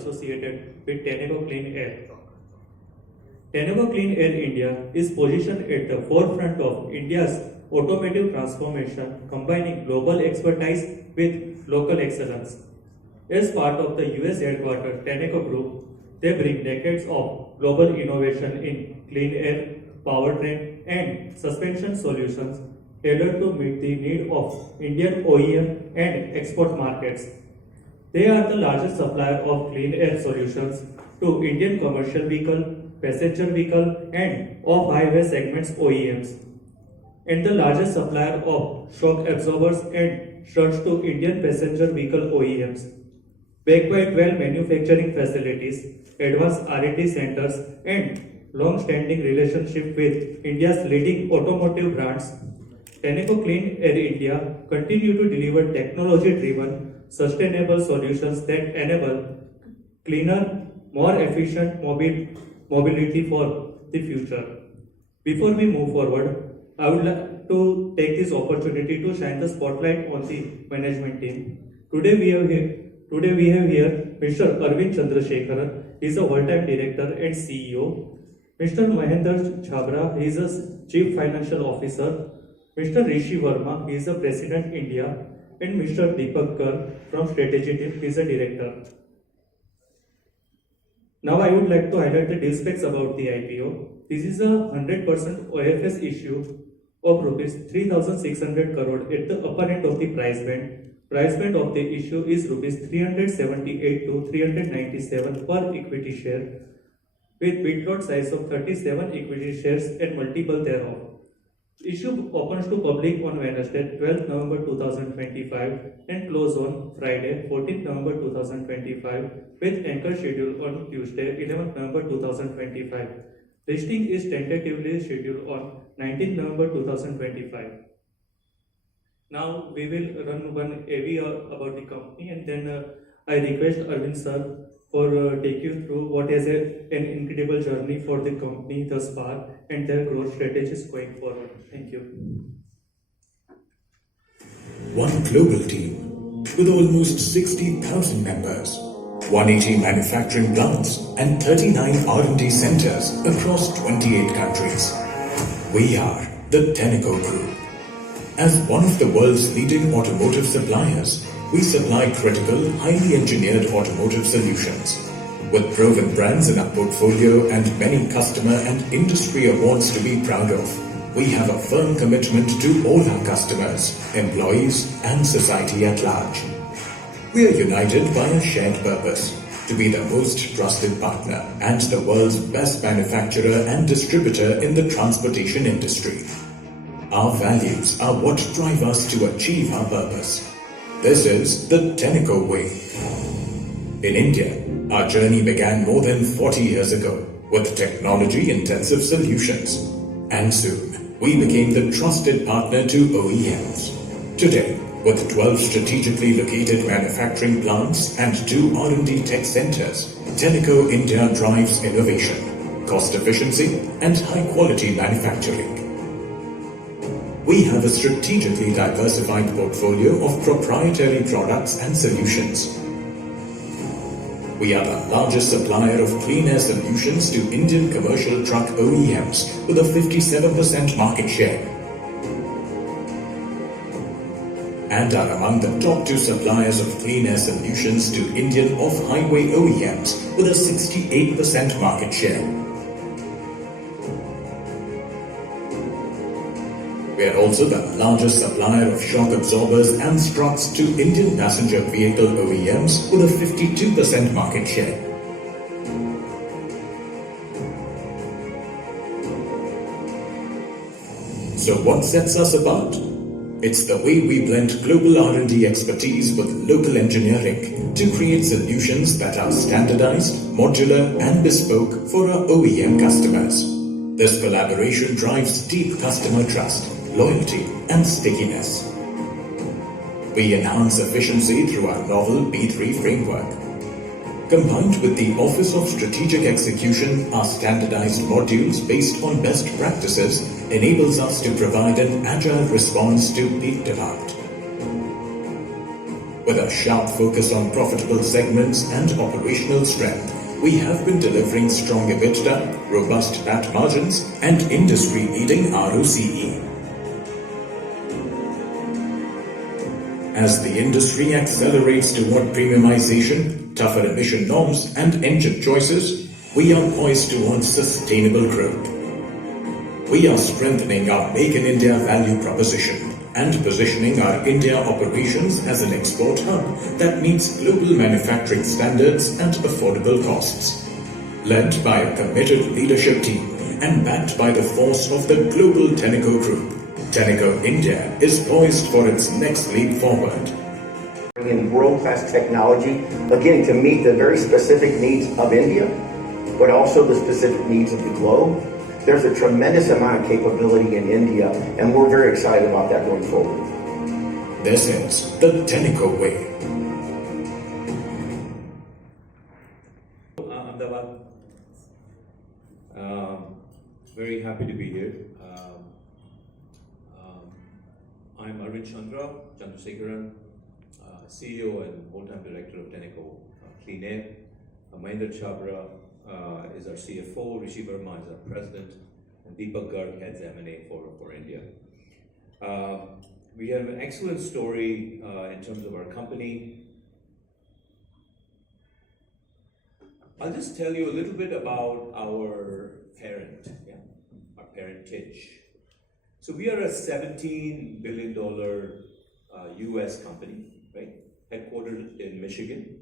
associated with Tenneco Clean Air. Tenneco Clean Air India is positioned at the forefront of India's automotive transformation, combining global expertise with local excellence. As part of the US headquartered Tenneco Group, they bring decades of global innovation in clean air, powertrain, and suspension solutions tailored to meet the need of Indian OEM and export markets. They are the largest supplier of clean air solutions to Indian commercial vehicle, passenger vehicle, and off-highway segments OEMs, and the largest supplier of shock absorbers and struts to Indian passenger vehicle OEMs. Backed by 12 manufacturing facilities, advanced R&D centers, and long-standing relationship with India's leading automotive brands, Tenneco Clean Air India continue to deliver technology-driven, sustainable solutions that enable cleaner, more efficient mobility for the future. Before we move forward, I would like to take this opportunity to shine the spotlight on the management team. Today we have here Mr. Arvind Chandrasekharan. He is a whole-time director and CEO. Mr. Mahendra Chhabra, he is a Chief Financial Officer. Mr. Rishi Verma, he is the President India. And Mr. Deepak Kar from Strategy Team, he is a Director. Now I would like to highlight the deal specs about the IPO. This is a 100% OFS issue of rupees 3,600 crore at the upper end of the price band. Price band of the issue is rupees 378 to 397 per equity share, with bid lot size of 37 equity shares and multiple thereof. Issue opens to public on Wednesday, 12th November 2025 and close on Friday, 14th November 2025 with anchor schedule on Tuesday, 11th November 2025. Listing is tentatively scheduled on 19th November 2025. Now we will run one AV about the company, and then I request Arvind sir for take you through what is an incredible journey for the company thus far and their growth strategies going forward. Thank you. One global team with almost 60,000 members, 180 manufacturing plants and 39 R&D centers across 28 countries. We are the Tenneco Group. As one of the world's leading automotive suppliers, we supply critical, highly engineered automotive solutions. With proven brands in our portfolio and many customer and industry awards to be proud of, we have a firm commitment to all our customers, employees, and society at large. We are united by a shared purpose to be the most trusted partner and the world's best manufacturer and distributor in the transportation industry. Our values are what drive us to achieve our purpose. This is the Tenneco way. In India, our journey began more than 40 years ago with technology-intensive solutions. And soon, we became the trusted partner to OEMs. Today, with 12 strategically located manufacturing plants and 2 R&D tech centers, Tenneco India drives innovation, cost efficiency, and high-quality manufacturing. We have a strategically diversified portfolio of proprietary products and solutions. We are the largest supplier of clean air solutions to Indian commercial truck OEMs with a 57% market share, and are among the top 2 suppliers of clean air solutions to Indian off-highway OEMs with a 68% market share. We are also the largest supplier of shock absorbers and struts to Indian passenger vehicle OEMs with a 52% market share. So what sets us apart? It's the way we blend global R&D expertise with local engineering to create solutions that are standardized, modular, and bespoke for our OEM customers. This collaboration drives deep customer trust, loyalty, and stickiness. We enhance efficiency through our novel B3 framework. Combined with the Office of Strategic Execution, our standardized modules based on best practices enables us to provide an agile response to peak demand. With a sharp focus on profitable segments and operational strength, we have been delivering strong EBITDA, robust PAT margins, and industry-leading ROCE. As the industry accelerates toward premiumization, tougher emission norms, and engine choices, we are poised towards sustainable growth. We are strengthening our Make in India value proposition and positioning our India operations as an export hub that meets global manufacturing standards and affordable costs. Led by a committed leadership team and backed by the force of the global Tenneco Group, Tenneco India is poised for its next leap forward. In world-class technology, again, to meet the very specific needs of India, but also the specific needs of the globe. There's a tremendous amount of capability in India, and we're very excited about that going forward. This is the Tenneco way. Ahmedabad. Very happy to be here. I'm Arvind Chandrasekaran, CEO and full-time director of Tenneco Clean Air. Mahendra Chabra is our CFO, Rishi Verma is our president, and Deepak Garg heads M&A for India. We have an excellent story in terms of our company. I'll just tell you a little bit about our parent, our parentage. So we are a $17 billion US company, right? Headquartered in Michigan.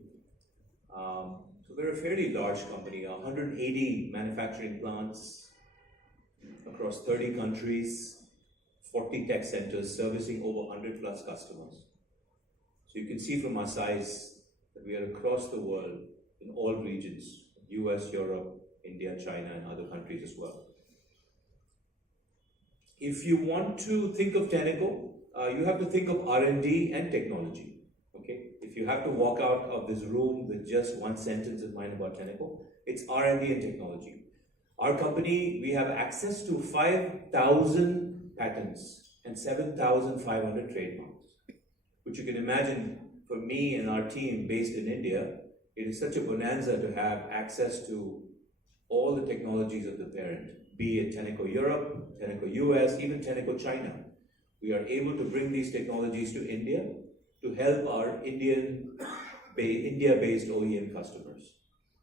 So we're a fairly large company, 180 manufacturing plants across 30 countries, 40 tech centers servicing over 100 plus customers. So you can see from our size that we are across the world in all regions, US, Europe, India, China, and other countries as well. If you want to think of Tenneco, you have to think of R&D and technology. Okay, if you have to walk out of this room with just one sentence in mind about Tenneco, it's R&D and technology. Our company, we have access to 5,000 patents and 7,500 trademarks, which you can imagine for me and our team based in India, it is such a bonanza to have access to all the technologies of the parent, be it Tenneco Europe, Tenneco US, even Tenneco China. We are able to bring these technologies to India to help our India-based OEM customers.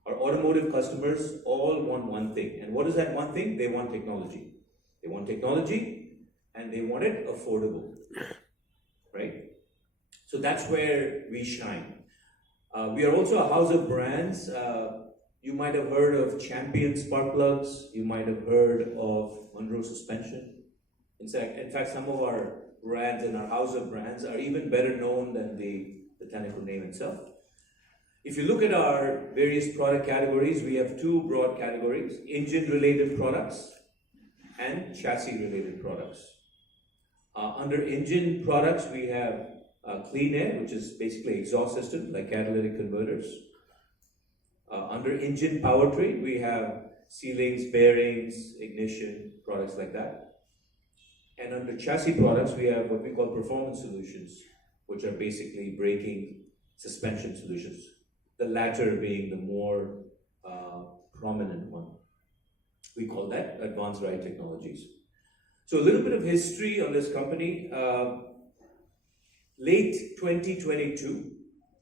Our automotive customers all want one thing. And what is that one thing? They want technology. They want technology and they want it affordable, right? So that's where we shine. We are also a house of brands. You might have heard of Champion spark plugs. You might have heard of Monroe suspension. In fact, some of our brands and our house of brands are even better known than the Tenneco name itself. If you look at our various product categories, we have two broad categories: engine-related products and chassis-related products. Under engine products, we have clean air, which is basically exhaust system, like catalytic converters. Under engine powertrain, we have sealings, bearings, ignition, products like that. And under chassis products, we have what we call performance solutions, which are basically braking, suspension solutions. The latter being the more prominent one. We call that advanced ride technologies. So a little bit of history on this company. Late 2022,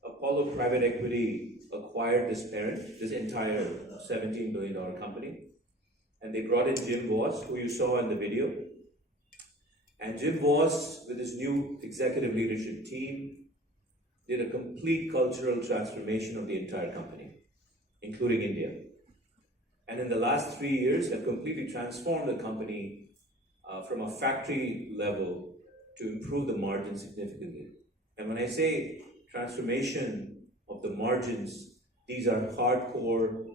Apollo Private Equity acquired this parent, this entire $17 billion company. And they brought in Jim Voss, who you saw in the video. And Jim Voss, with his new executive leadership team, did a complete cultural transformation of the entire company, including India. And in the last 3 years, have completely transformed the company from a factory level to improve the margin significantly. And when I say transformation of the margins, these are hardcore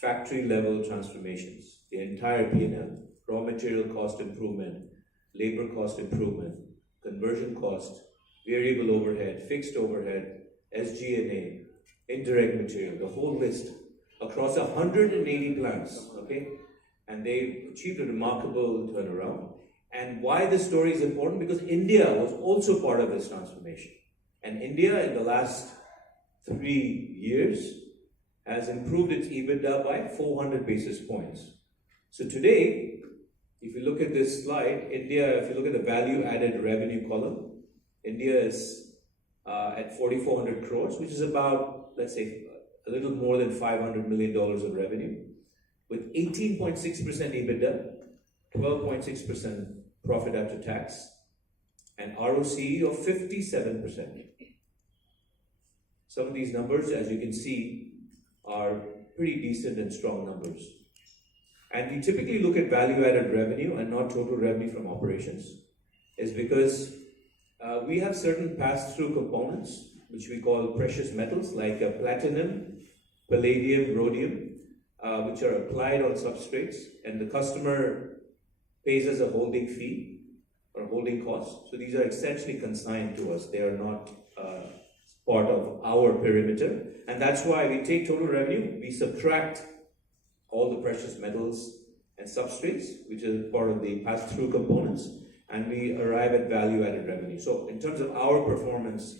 factory level transformations. The entire P&L, raw material cost improvement, labor cost improvement, conversion cost, variable overhead, fixed overhead, SG&A, indirect material, the whole list across 180 plants, okay? And they achieved a remarkable turnaround. And why this story is important? Because India was also part of this transformation. And India in the last 3 years has improved its EBITDA by 400 basis points. So today, if you look at this slide, India, if you look at the value added revenue column, India is at 4,400 crores, which is about, let's say, a little more than $500 million of revenue, with 18.6% EBITDA, 12.6% profit after tax, and ROCE of 57%. Some of these numbers, as you can see, are pretty decent and strong numbers. And we typically look at value-added revenue and not total revenue from operations, is because we have certain pass-through components, which we call precious metals, like platinum, palladium, rhodium, which are applied on substrates, and the customer pays us a holding fee or holding cost. So these are essentially consigned to us. They are not part of our perimeter. And that's why we take total revenue, we subtract all the precious metals and substrates, which is part of the pass-through components, and we arrive at value-added revenue. So in terms of our performance,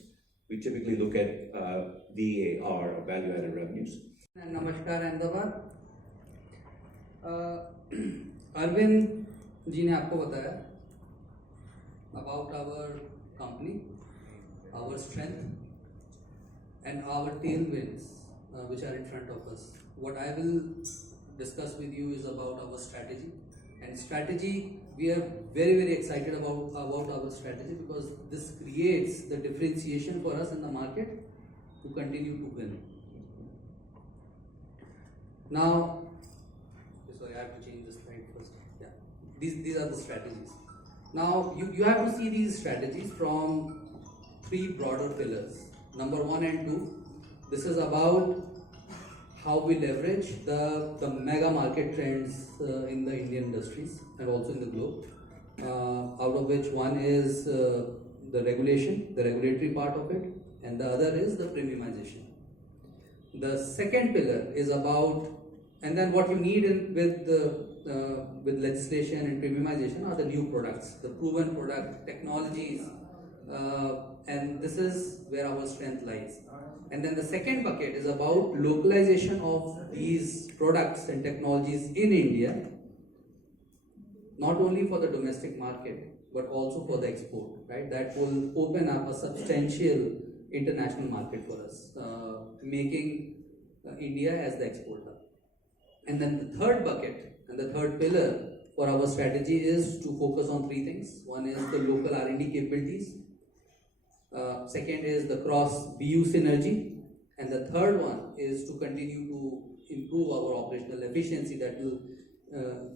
we typically look at VAR, or value-added revenues. Namaskar Ahmedabad. Arvind ji ने आपको बताया about our company, our strength, and our tailwinds which are in front of us. What I will discuss with you is about our strategy. And strategy, we are very, very excited about our strategy, because this creates the differentiation for us in the market to continue to win. Now, sorry, I have to change the slide first. Yeah, these are the strategies. Now, you have to see these strategies from three broader pillars. Number 1 and 2, this is about how we leverage the mega market trends in the Indian industries and also in the globe, out of which one is the regulation, the regulatory part of it, and the other is the premiumization. The second pillar is about, and then what you need with legislation and premiumization are the new products, the proven product technologies, and this is where our strength lies. And then the second bucket is about localization of these products and technologies in India, not only for the domestic market, but also for the export, right? That will open up a substantial international market for us, making India as the exporter. And then the third bucket and the third pillar for our strategy is to focus on three things. One is the local R&D capabilities. Second is the cross BU synergy, and the third one is to continue to improve our operational efficiency that will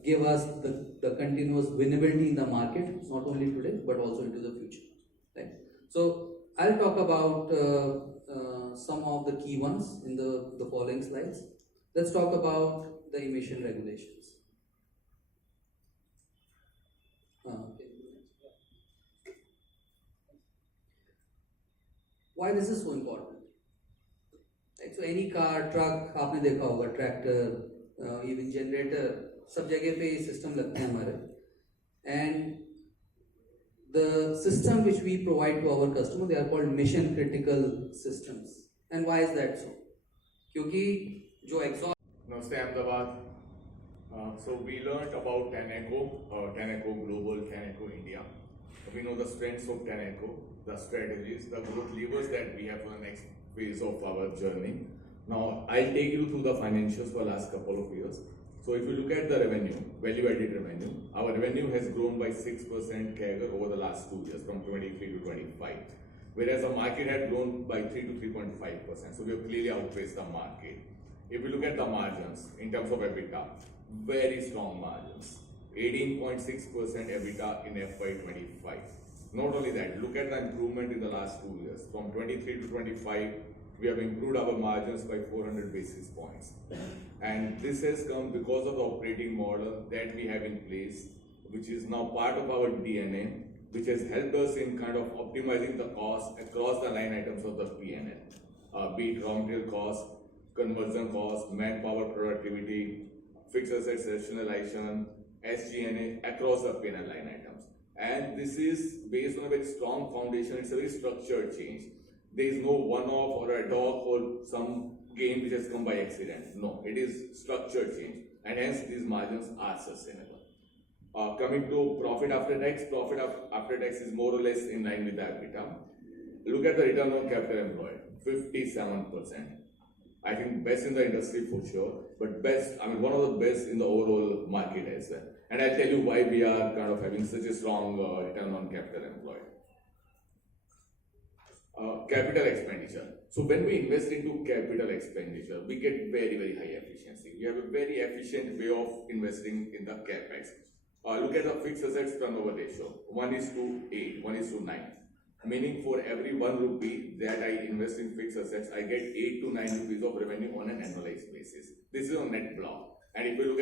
give us the continuous winnability in the market, not only today but also into the future. Right? So I'll talk about some of the key ones in the following slides. Let's talk about the emission regulations. Why this is so important? Right? So any car, truck, आपने देखा होगा, tractor, even generator, सब जगह पे ये system लगते हैं हमारे. And the system which we provide to our customer, they are called mission critical systems. And why is that so? क्योंकि जो exhaust. Namaste Ahmedabad. So we learned about Tenneco Global, Tenneco India. We know the strengths of Tenneco, the strategies, the growth levers that we have for the next phase of our journey. Now, I'll take you through the financials for the last couple of years. So if you look at the revenue, value-added revenue, our revenue has grown by 6% CAGR over the last 2 years, from 23 to 25. Whereas the market had grown by 3 to 3.5%. So we have clearly outpaced the market. If you look at the margins, in terms of EBITDA, very strong margins. 18.6% EBITDA in FY25. Not only that, look at the improvement in the last 2 years. From 23 to 25, we have improved our margins by 400 basis points. And this has come because of the operating model that we have in place, which is now part of our DNA, which has helped us in kind of optimizing the cost across the line items of the P&L. Be it raw material cost, conversion cost, manpower productivity, fixed assets rationalization, SG&A across the P&L line items. And this is based on a very strong foundation. It's a very structured change. There is no one-off or a dog or some gain which has come by accident. No, it is structured change, and hence these margins are sustainable. Coming to profit after tax is more or less in line with the EBITDA. Look at the return on capital employed, 57%. I think best in the industry for sure, but one of the best in the overall market as well. And I'll tell you why we are kind of having such a strong return on capital employed. Capital expenditure. So when we invest into capital expenditure, we get very, very high efficiency. We have a very efficient way of investing in the capex. Look at the fixed assets turnover ratio, 1:8, 1:9. Meaning for every 1 rupee that I invest in fixed assets, I get 8 to 9 rupees of revenue on an annualized basis. This is on net block. And if you look at